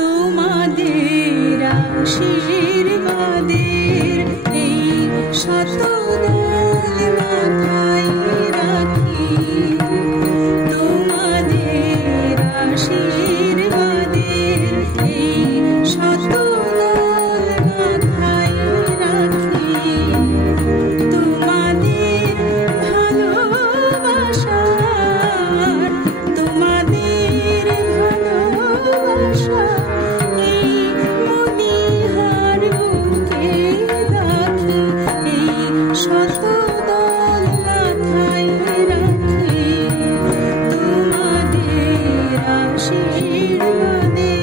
তোমাদের আশীর্বাদের এই শতদল মাথায় রাখি, তোমাদের আশীর্বাদের এই শতদল মাথায় রাখি, তোমাদের ভালোবাসার, তোমাদের ভালোবাসা এই মণিহার বুকে রাখি, এই শতদল মাথায় রাখি, তোমাদের আশীর্বাদে।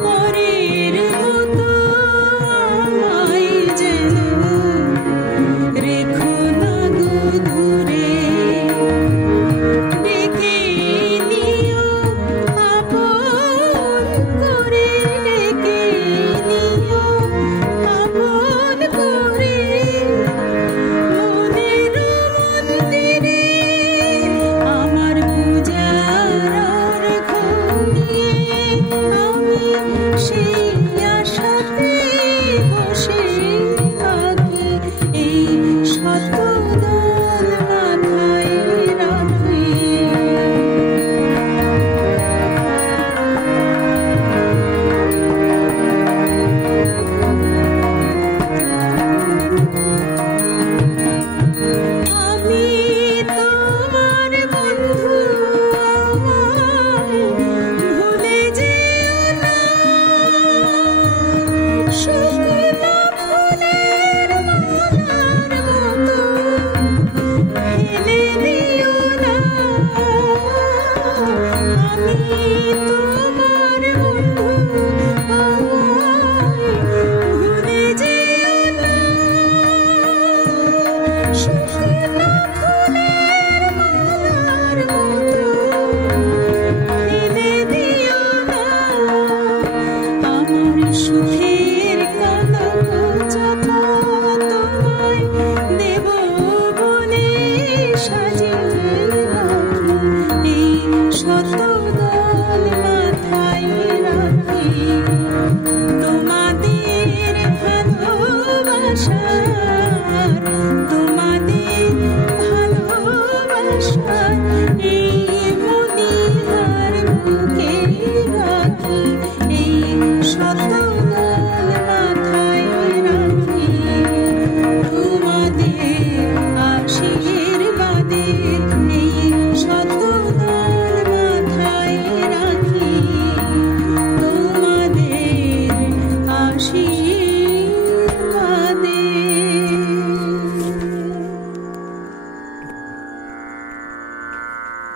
পরের মতো আমায় যেন রেখো না গো দূরে, ডেকে নিও আপন করে, ডেকে নিও আপন করে, মনের মন্দিরে আমার পূজার ঘুমিয়ে আমি সেই আশাতে বসে থাকি, এই শতদল মাথায় রাখি। আমি তোমার বন্ধু, আমায় ভুলে যেও না, শুকনো ফুলের মালার মতো ফেলে দিও না। আমি